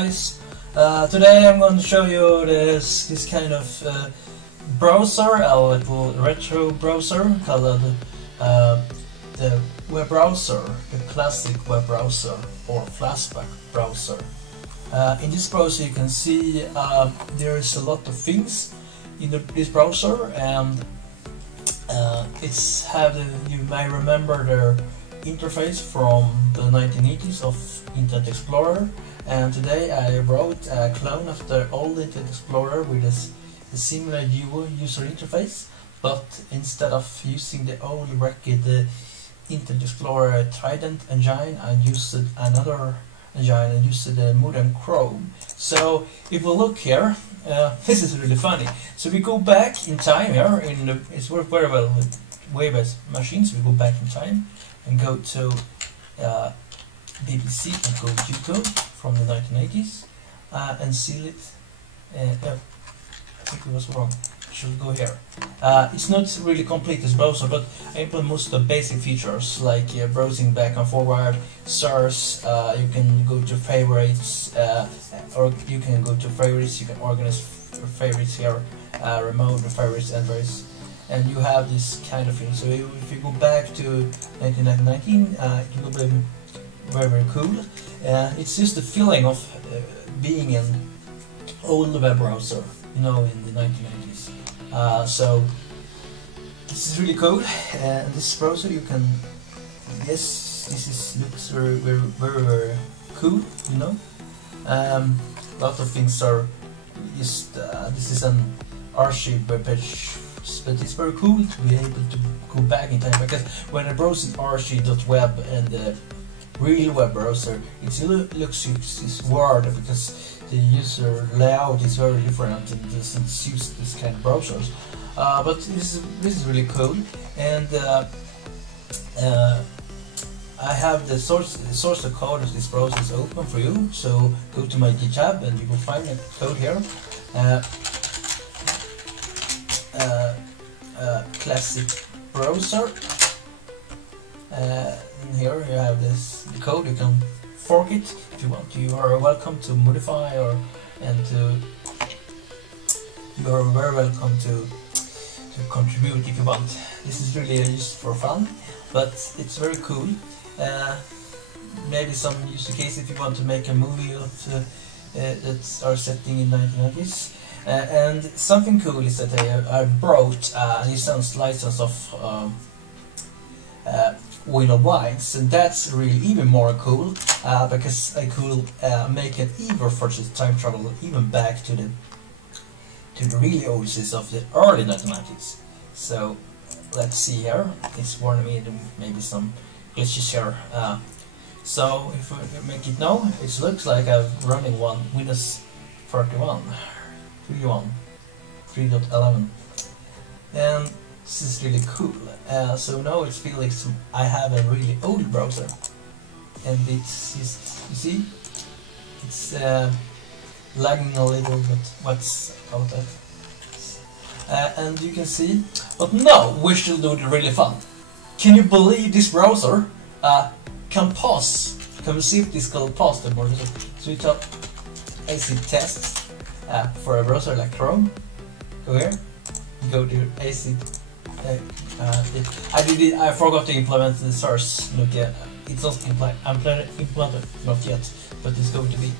guys, today I'm going to show you this kind of browser, a little retro browser called the web browser, the classic web browser or flashback browser. In this browser you can see there is a lot of things in this browser, and you may remember the interface from the 1980s of Internet Explorer, and today I wrote a clone of the old Internet Explorer with a similar user interface, but instead of using the old rugged Internet Explorer Trident engine, I used another engine and used the modern Chrome. So if we look here, this is really funny. So we go back in time here, it's worked very well with web-based machines. We go back in time and go to BBC and go G-code from the 1980s and seal it. No, I think it was wrong. Should go here. It's not really complete, this browser, but I implement most of the basic features like browsing back and forward, source. You can go to favorites, or you can go to favorites. You can organize favorites here, remote favorites, entries, and you have this kind of thing. So if you go back to 1919, it will be very, very cool. It's just the feeling of being an old web browser, you know, in the 1990s. So this is really cool, and this browser you can, looks very, very, very, very cool, you know. A lot of things are just this is an archive web page, but it's very cool to be able to go back in time, because when I browse in archive.web and the real web browser, it looks weird because the user layout is very different and doesn't use this kind of browsers. But this is really cool, and I have the source code of this browser is open for you. So go to my GitHub and you will find the code here. Classic browser. And here you have the code. You can fork it if you want. You are welcome to modify you are very welcome to contribute if you want. This is really just for fun, but it's very cool. Maybe some use case if you want to make a movie of that are setting in 1990s. And something cool is that I brought a license of Wheel of Wines, and that's really even more cool, because I could make it even for time travel, even back to the really old days of the early 1990s. So let's see here. It's warning me maybe some glitches here. So if we make it now, it looks like I'm running one Windows 3.11, and this is really cool. So now it feels like I have a really old browser, and it's just, you see, it's lagging a little, but what's out there? And you can see, but now we should do the really fun. Can you believe this browser can pause? Can we see if this can pause the browser? So we type AC tests for a browser like Chrome. Go here, go to AC. I forgot to implement the source. Look, it's not implemented, not yet, but it's going to be.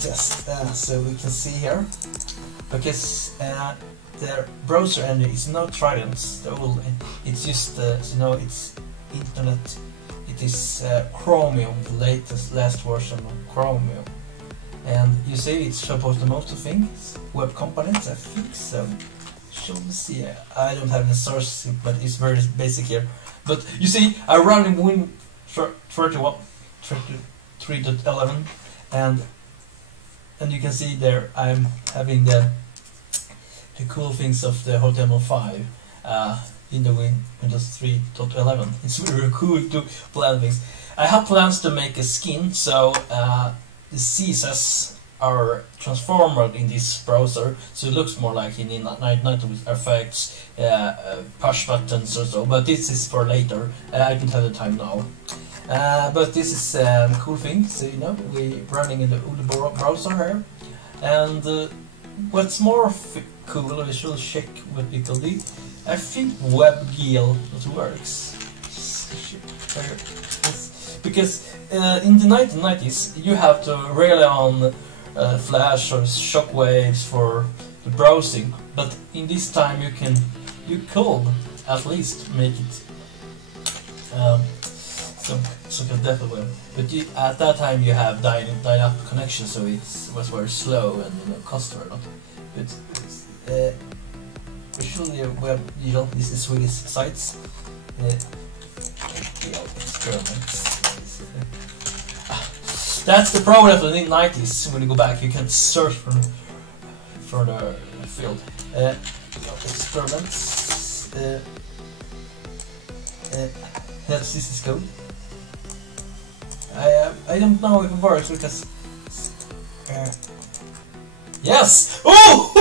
Test, so we can see here, because the browser engine is not Trident. It's just it's internet. It is Chromium, the last version of Chromium. And you see it's supposed to most of things, web components, I think so. Shall we see? I don't have the source, but it's very basic here. But you see, I run in Win 3.11, and you can see there I'm having the cool things of the HTML5 in the Windows 3.11. It's really cool to plan things. I have plans to make a skin, so the CSS are transformed in this browser, so it looks more like in Night with effects, push buttons or so, but this is for later. I don't have the time now. But this is a cool thing, so you know, we're running in the old browser here. And what's more cool, we should check what people do. I think WebGL works. Because in the 1990s you have to rely on Flash or shockwaves for the browsing, but in this time you could at least make it some kind of depth web. But at that time you have dial-up connection, so it was very slow and cost a lot. But usually web, this is Swedish sites. That's the problem of the 90s. When you go back, you can search for the field. Experiments. This is code. I don't know if it works because. Yes! Oh!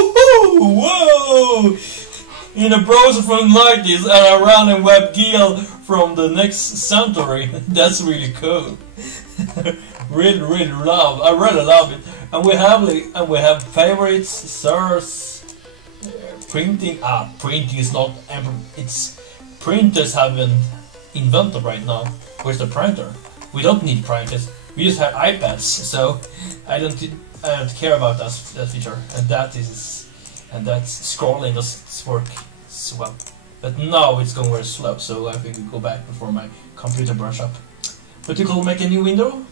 Whoa! In a browser from the 90s, and I ran a WebGL from the next century. That's really cool. really love. I really love it. And we have favorites, source, printing. Printing is not. It's printers have been invented right now. Where's the printer? We don't need printers. We just have iPads, so I don't care about that feature. And that scrolling doesn't work so well. But now it's going very slow, so I think we go back before my computer burns up. But you can make a new window,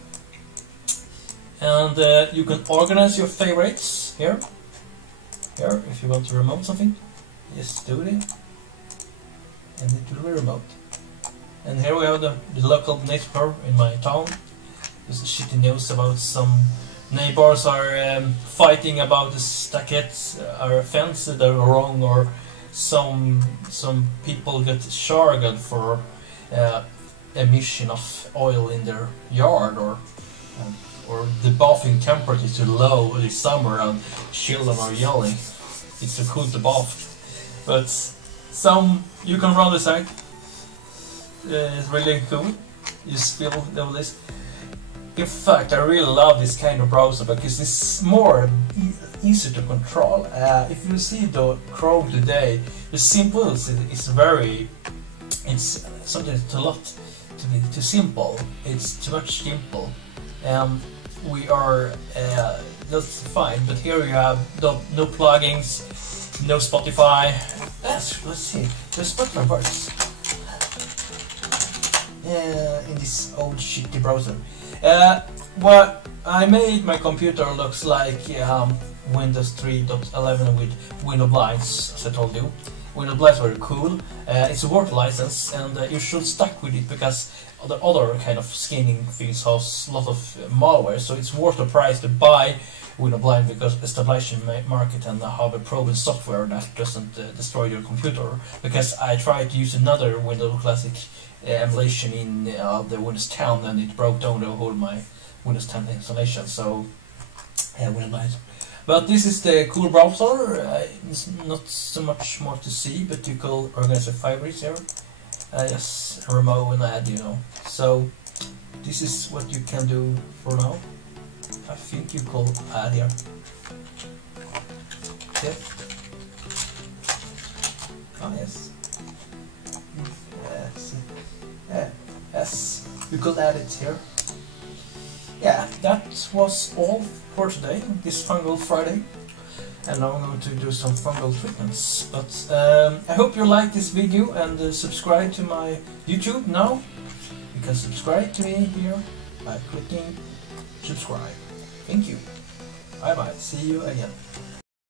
and you can organize your favorites here. Here, if you want to remote something, just do it, and it will be remote. And here we have the local newspaper in my town. There's shitty news about some neighbors are fighting about the stackets or a fence that are wrong, or some people get charged for emission of oil in their yard, or the bathing temperature is too low this summer and children are yelling. It's too cool to bath. But you can run the site. It's really cool. You still do this. In fact, I really love this kind of browser because it's more easy to control. If you see the Chrome today, the simple is it's sometimes a lot to be too simple. It's too much simple. We are that's fine, but here you have no plugins, no Spotify. Let's see, the Spotify works in this old shitty browser. What I made my computer looks like Windows 3.11 with window blinds, as I told you. Window blinds are very cool. It's a work license, and you should stick with it because the other kind of scanning things has a lot of malware, so it's worth the price to buy window blind because establishing market and have a proven software that doesn't destroy your computer. Because I tried to use another Windows Classic emulation in the Windows 10 and it broke down the whole my Windows 10 installation, so Windows blind. But this is the cool browser. It's not so much more to see, but you can organize your favorites here. Yes, remote and add, So this is what you can do for now. I think you can add here. Okay. Oh yes. Yes, you could add it here. Yeah, that was all for today, this Fungal Friday. And now I'm going to do some fungal treatments. But I hope you like this video and subscribe to my YouTube now. You can subscribe to me here by clicking subscribe. Thank you. Bye bye. See you again.